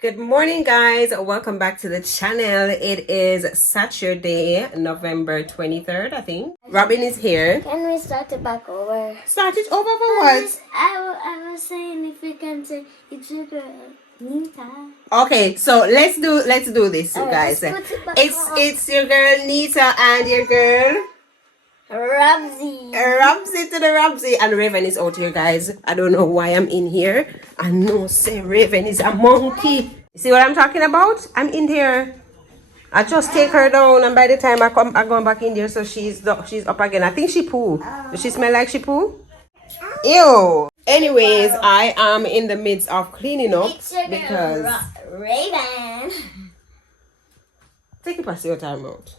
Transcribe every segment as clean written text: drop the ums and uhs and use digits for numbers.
Good morning, guys. Welcome back to the channel. It is Saturday, November 23rd, I think. Robin is here. Can we start it back over? Start it over for what? I was saying if we can say it's your girl, Nita. Okay, so let's do this, you guys. Just put it back on. It's your girl Nita and your girl Ramsey. Ramsey to the Ramsey, and Raven is out here, guys. I don't know why I'm in here. I know say Raven is a monkey. You see what I'm talking about? I'm in here. I just take her down, and by the time I go back in there, so she's up again. I think she poo. Does she smell like she poo? Ew. Anyways, I am in the midst of cleaning up It's your because girl, Raven. take it past your time out.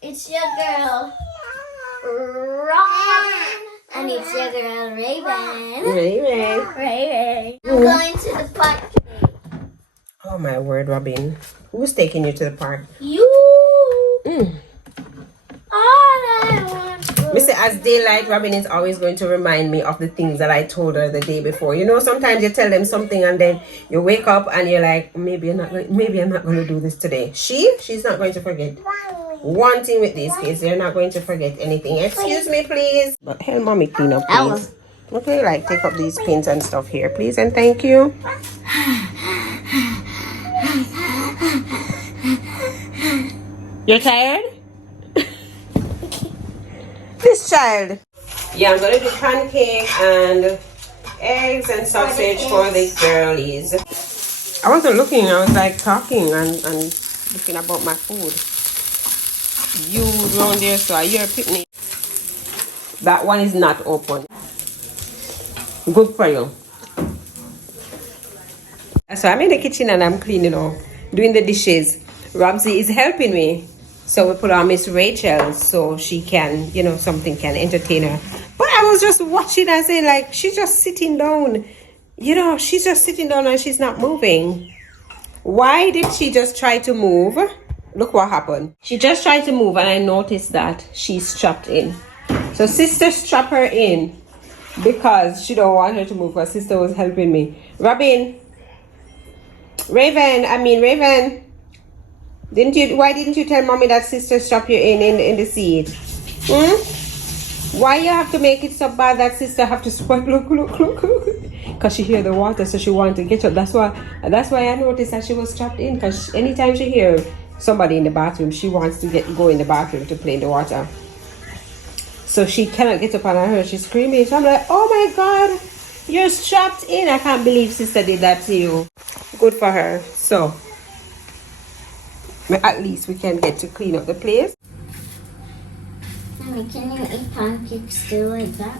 It's your girl, Robin. And it's your girl, Raven. Raven. I'm going to the park today. Oh my word, Robin. Who's taking you to the park? You. All I want to Mr. As daylight, Robin is always going to remind me of the things that I told her the day before. You know, sometimes you tell them something and then you wake up and you're like, maybe I'm not going to do this today. She's not going to forget. One thing with these kids, they're not going to forget anything. Excuse me, please. But help mommy clean up, please. Okay, like take up these pins and stuff here, please, and thank you. You're tired? This child. Yeah, I'm gonna do pancake and eggs and sausage for the girlies. I wasn't looking, I was like talking and looking about my food. You down there, so you're a picnic. That one is not open. Good for you. So I'm in the kitchen and I'm cleaning up, doing the dishes. Ramsey is helping me. So we put on Miss Rachel so she can, something can entertain her. But I was just watching and saying, like, she's just sitting down. She's just sitting down and she's not moving. Why did she just try to move? Look what happened. She just tried to move and I noticed that she's strapped in. So sister strapped her in because she don't want her to move. Her sister was helping me. Raven. Why didn't you tell mommy that sister strapped you in the seat? Why you have to make it so bad that sister have to squat? Look. Because she hear the water, so she want to get up. That's why I noticed that she was strapped in. Because anytime she hear somebody in the bathroom, she wants to go in the bathroom to play in the water. So she cannot get up, and I heard she's screaming. So I'm like, oh my God, you're strapped in. I can't believe sister did that to you. Good for her. So at least we can get to clean up the place. Mommy, can you eat pancakes still like that?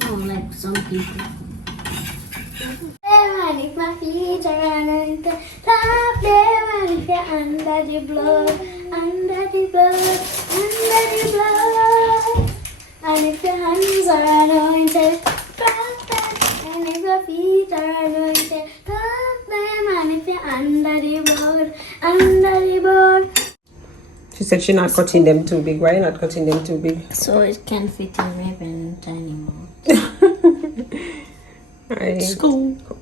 No, like some people. If my feet are under the top, if you're under the blood, and if your hands are anointed, and if your feet are anointed, and if you're under the blood. She said she's not cutting them too big. Why are you not cutting them too big? So it can fit in Raven tiny mouth.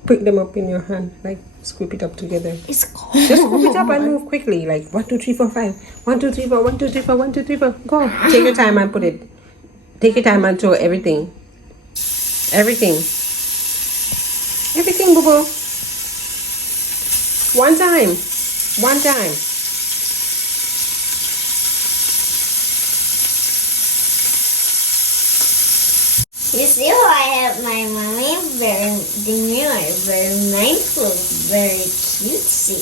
Pick them up in your hand, like scoop it up together. It's cold. Just scoop it up and move quickly, like 1, 2, 3, 4, 5. 1, 2, 3, 4. 1, 2, 3, 4. 1, 2, 3, 4. Go. Take your time and put it. Take your time and throw everything. Everything, boo boo. One time. You see how I have my mommy very demure, very mindful, very cutesy.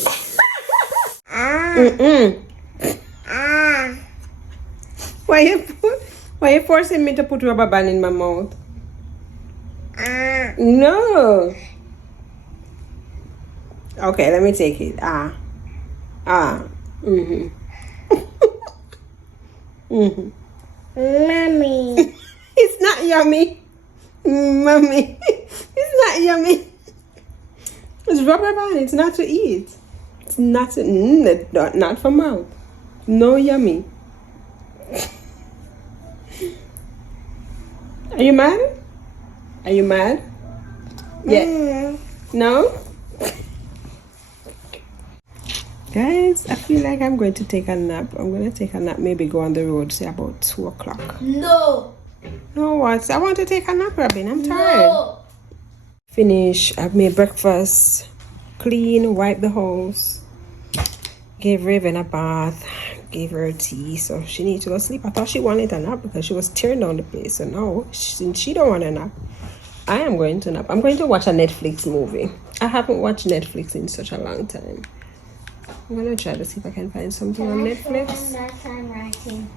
Why you forcing me to put rubber band in my mouth? No. Okay, let me take it. Mommy. It's not yummy. Mommy. It's not yummy. It's rubber band. It's not to eat. It's not not for mouth. No yummy. Are you mad? Are you mad? Yeah. No? Guys, I feel like I'm going to take a nap. I'm going to take a nap, maybe go on the road, say about 2 o'clock. No. No, what? I want to take a nap, Robin. I'm tired. No. Finish. I've made breakfast. Clean, wipe the house. Gave Raven a bath. Gave her tea. So she needs to go sleep. I thought she wanted a nap because she was tearing down the place. So now, since she don't want a nap, I am going to nap. I'm going to watch a Netflix movie. I haven't watched Netflix in such a long time. I'm gonna try to see if I can find something on Netflix. That time writing.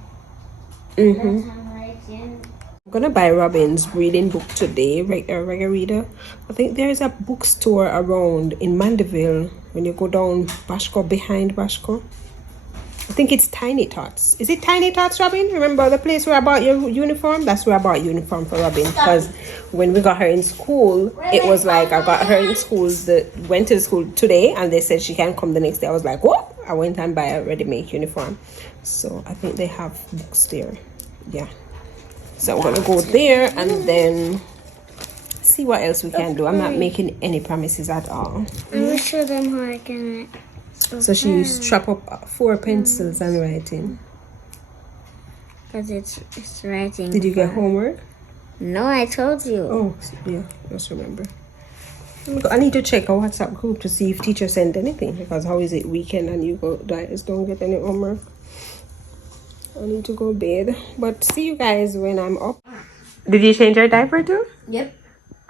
Mm-hmm. That time writing. I'm gonna buy Robin's reading book today, regular reader. I think there's a bookstore around in Mandeville when you go down Bashko, behind Bashko. I think it's Tiny Tots. Is it Tiny Tots, Robin? Remember the place where I bought your uniform? That's where I bought uniform for Robin. Because when we got her in school, it was like I got her in school, went to school today, and they said she can't come the next day. I was like, what? I went and buy a ready-made uniform. So I think they have books there. Yeah. So I'm gonna go there and then see what else we can do. I'm not making any promises at all. I'm gonna show them how I can write. So she strap up 4 pencils and writing. Because it's writing. Did you get homework? No, I told you. Oh, yeah, just remember. I need to check our WhatsApp group to see if teacher sent anything, because how is it weekend and you guys don't get any homework? I need to go bed. But see you guys when I'm up. Did you change your diaper too? Yep.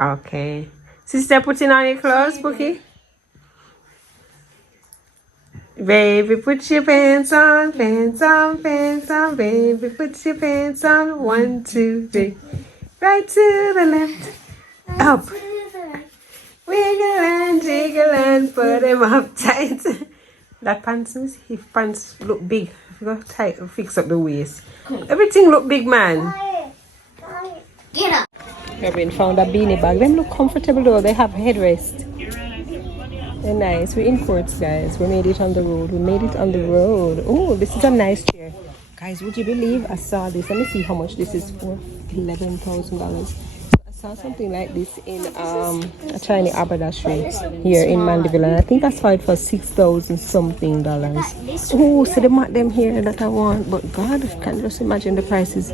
Okay. Sister putting on your clothes, Bookie? Baby, put your pants on, pants on, pants on. Baby, put your pants on. 1, 2, 3. Right to the left. Up. Wiggle and jiggle and put them up tight. That pants, if pants look big, go tight, fix up the waist. Everything look big, man. Get up. Robin found a beanie bag. Them look comfortable though. They have headrest. They're nice. We're in Courts, guys. We made it on the road. We made it on the road. Oh, this is a nice chair. Guys, would you believe I saw this? Let me see how much this is for. $11,000. I saw something like this in a Chinese haberdashery here in Mandeville, and I think I saw it for $6,000 something. Oh, so they mark them here that I want. But God, I can just imagine the prices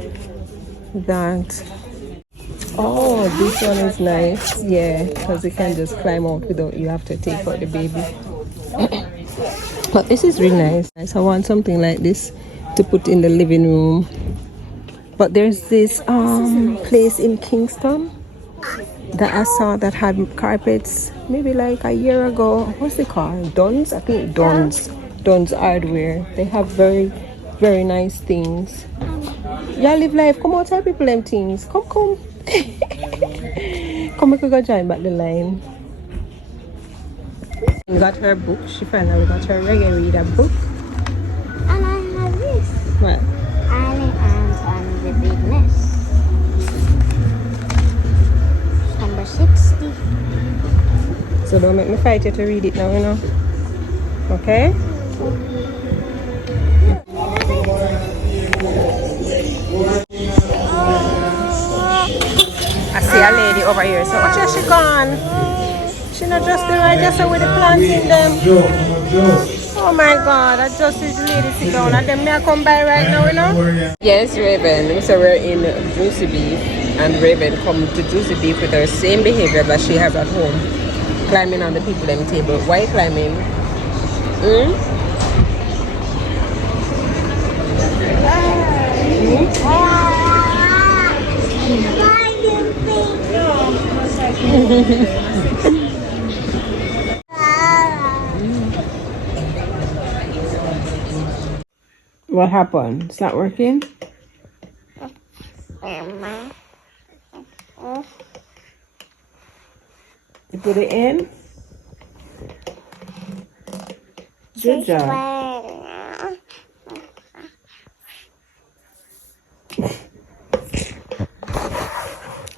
that. Oh, this one is nice. Yeah, because you can just climb out without you have to take out the baby. But this is really nice. I want something like this to put in the living room. But there's this place in Kingston that I saw that had carpets maybe like a year ago. What's it called? Dunn's? I think Dunn's. Dunn's Hardware. They have very, very nice things. Y'all live life. Come out, tell people them things. Come. Come, we could go join back the line. Got her book. She finally got her regular reader book. And I have this. What? Earning Ants on the Bigness. Number 60. So don't make me fight you to read it now, you know. Okay? I see a lady over here. So watch her, she gone. She not just the right just with the plants in them. Oh my God, I just see the lady sit down and then may I come by right now, you know? Yes, Raven. So we're in Juicy Beef, and Raven come to Juicy Beef with her same behavior that she has at home. Climbing on the people them table. Why climbing? What happened? It's not working? You put it in? Good job.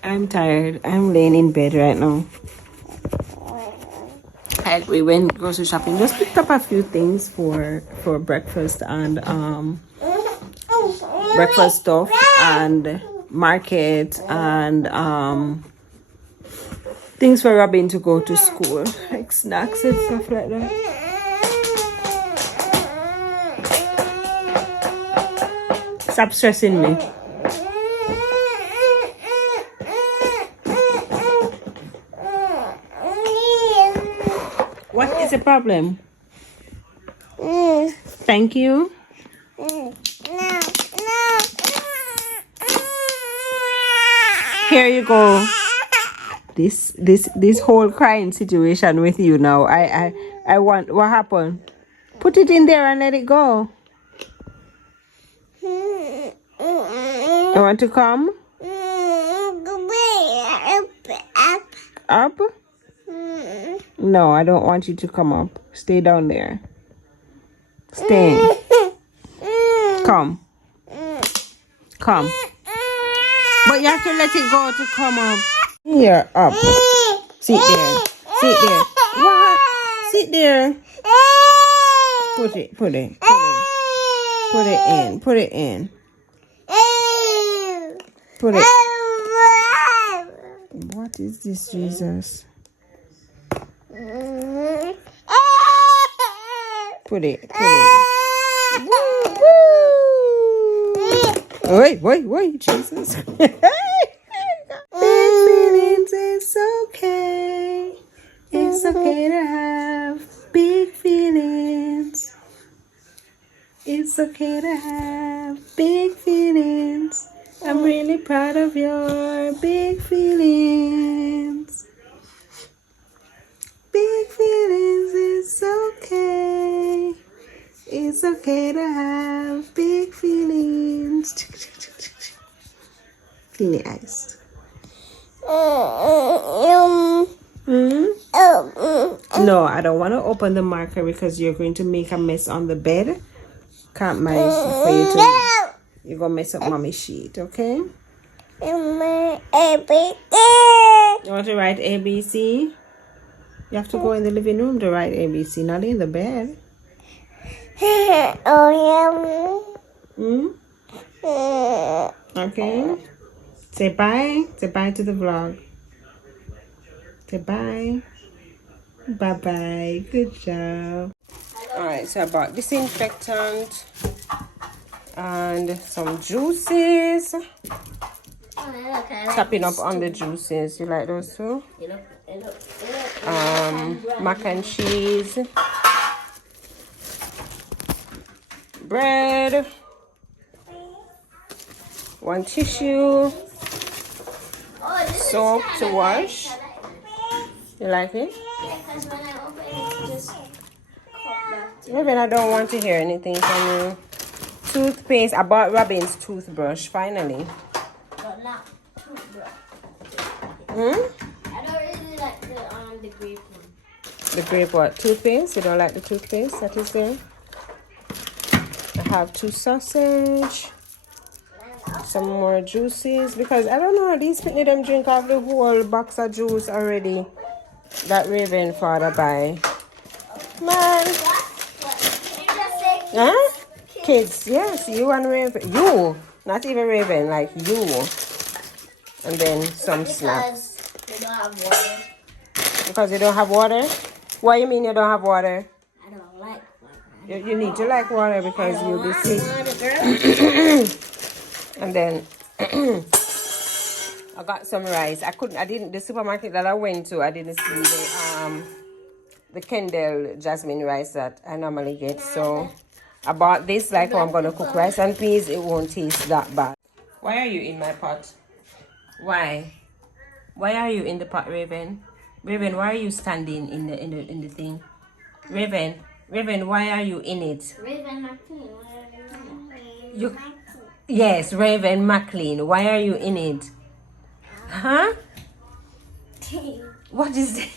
I'm tired. I'm laying in bed right now. We went grocery shopping. Just picked up a few things for breakfast and breakfast stuff, and market and things for Robin to go to school, like snacks and stuff like that. Stop stressing me. What is the problem? Thank you. Here you go. This whole crying situation with you now. I want, what happened? Put it in there and let it go. You want to come? Up? No, I don't want you to come up. Stay down there. Stay. Come. Come. But you have to let it go to come up. Here, up. Sit there. Sit there. What? Sit there. Put it in. Put it in. Put it in. Put it. What is this, Jesus? Put it. Wait, Jesus. Big feelings, it's okay. It's okay to have big feelings. It's okay to have big feelings. I'm really proud of your big feelings. Big feelings, it's okay. It's okay to have big feelings. Clean the eyes. No, I don't want to open the marker because you're going to make a mess on the bed. Can't manage for you to. You're going to mess up mommy's sheet, okay? You want to write ABC? You have to go in the living room to write ABC, not in the bed. Okay. Say bye. Say bye to the vlog. Say bye. Bye-bye. Good job. Alright, so I bought disinfectant and some juices. Tapping up on the juices. You like those too? Mac and cheese. Bread. One tissue. Soap to wash. You like it? Maybe I don't want to hear anything from you. Toothpaste. I bought Robin's toothbrush finally. But not toothbrush. I don't really like the grape one. The grape what? Toothpaste? You don't like the toothpaste that is there? I have 2 sausage. Some more juices because I don't know, these people them drink off the whole box of juice already that Raven father buy. Man. Huh? Kids, yes, you and Raven. You, not even Raven, like you. And then some snacks. Because they don't have water. Because you don't have water? What you mean you don't have water? I don't like water. You need to like water because you'll be sick. And then I got some rice. The supermarket that I went to, I didn't see the Kendall jasmine rice that I normally get. So I bought this like how I'm going to cook rice and peas. It won't taste that bad. Why are you in my pot? Why? Why are you in the pot, Raven? Raven, why are you standing in the thing? Raven, why are you in it? Raven McLean. Yes, Raven McLean. Why are you in it? Huh? What is it?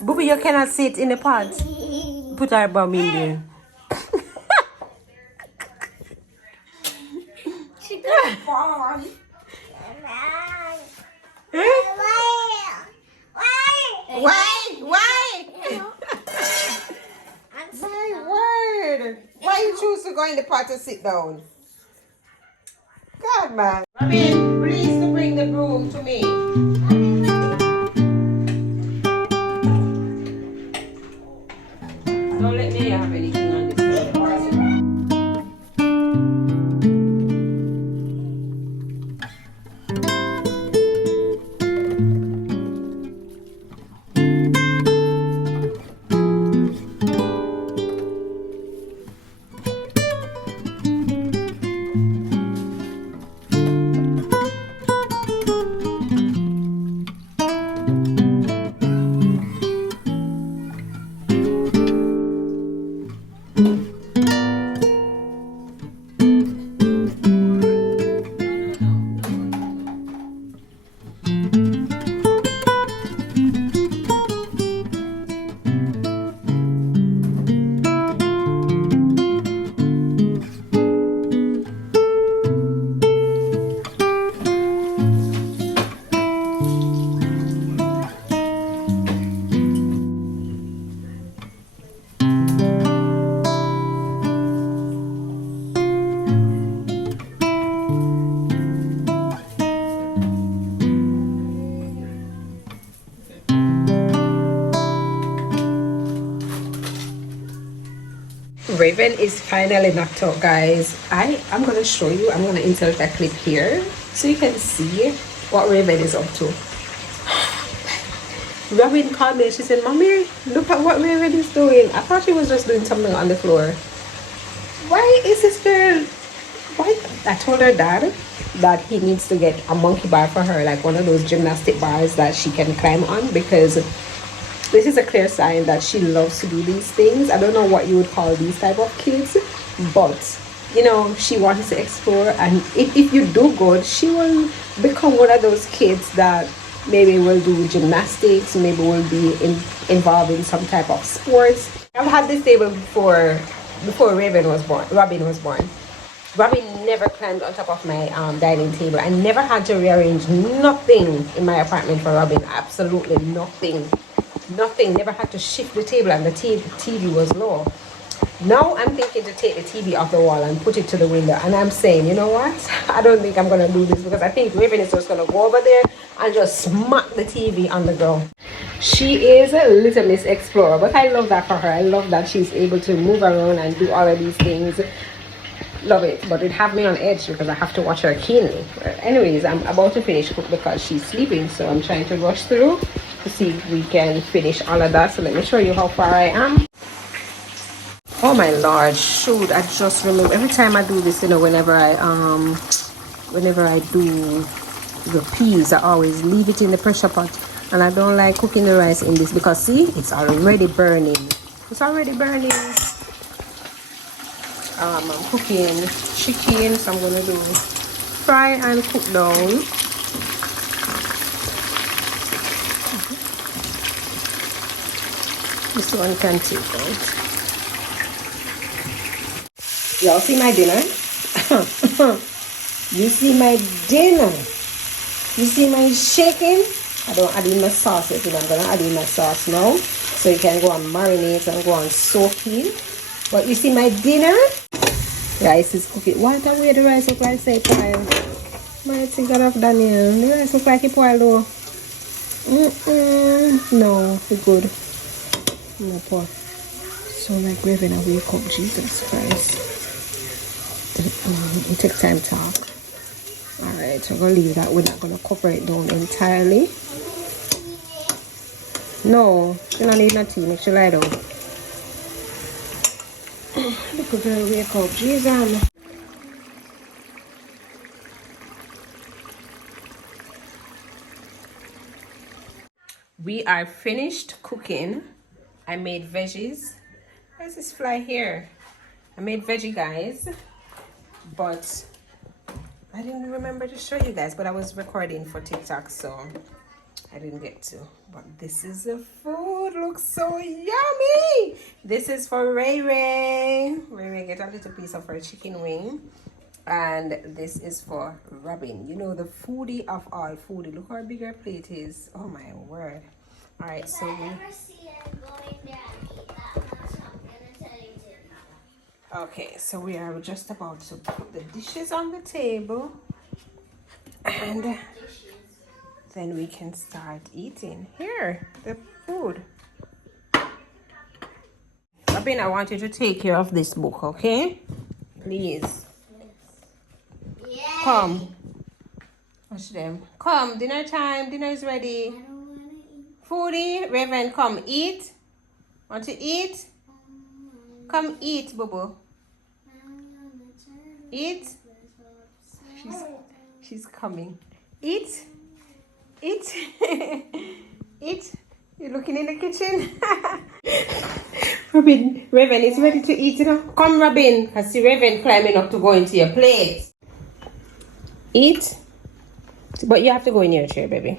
Booby, you cannot sit in the pot. Put our bum in there. She got fall. Why? My word. Why you choose to go in the pot to sit down? God, man. Robin, please to bring the broom to me. Don't let me have anything on this table. Raven is finally knocked out, guys. I'm gonna show you. I'm gonna insert a clip here so you can see what Raven is up to. Robin called me and she said, "Mommy, look at what Raven is doing." I thought she was just doing something on the floor. Why is this girl? Why? I told her dad that he needs to get a monkey bar for her, like one of those gymnastic bars that she can climb on, because this is a clear sign that she loves to do these things. I don't know what you would call these type of kids, but you know, she wants to explore, and if you do good, she will become one of those kids that maybe will do gymnastics, maybe will be involved in some type of sports. I've had this table before Robin was born. Robin never climbed on top of my dining table. I never had to rearrange nothing in my apartment for Robin. Absolutely nothing. Never had to shift the table, and the TV was low. Now I'm thinking to take the TV off the wall and put it to the window, and I'm saying, you know what, I don't think I'm gonna do this, because I think Raven is just gonna go over there and just smack the TV on the ground. She is a little Miss Explorer, but I love that for her. I love that she's able to move around and do all of these things. Love it, but it have me on edge because I have to watch her keenly. Anyways, I'm about to finish cook because she's sleeping, so I'm trying to rush through to see if we can finish all of that. So let me show you how far I am. Oh my lord, shoot, I just remember every time I do this, you know, whenever I do the peas, I always leave it in the pressure pot, and I don't like cooking the rice in this because see, it's already burning. I'm cooking chicken, so I'm gonna do fry and cook down. This one can take out. Y'all see my dinner? You see my dinner? You see my shaking? I don't add in my sauces, and I'm gonna add in my sauce now, so you can go and marinate and go and soak in. But you see my dinner? Rice is cooking. What a way the rice look like say pile. Mighty God of Daniel. The rice look like a pile though. No, it's good. No pot. So like Raven, I wake up, Jesus Christ. It takes time to talk. Alright, we're gonna leave that. We're not gonna cover it down entirely. No, she don't need no tea, make sure lie down. Look at her wake up, Jesus. We are finished cooking. I made veggies. Where's this fly here? I made veggie, guys, but I didn't remember to show you guys, but I was recording for TikTok, so I didn't get to. But this is the food. Looks so yummy. This is for Ray Ray. Ray Ray get a little piece of her chicken wing, and this is for Robin. You know, the foodie of all foodie. Look how big her plate is. Oh my word. All right, so okay, so we are just about to put the dishes on the table. And then we can start eating. Here, the food. Robin, I want you to take care of this book, okay? Please. Yeah. Come. Watch them. Come, dinner time. Dinner is ready. I don't wanna eat. Foodie, Raven, come eat. Want to eat? Come eat, Boo. Eat. She's coming. Eat. Eat. Eat. You looking in the kitchen? Robin, Raven is ready to eat, you know. Come, Robin. I see Raven climbing up to go into your plate. Eat. But you have to go in your chair, baby.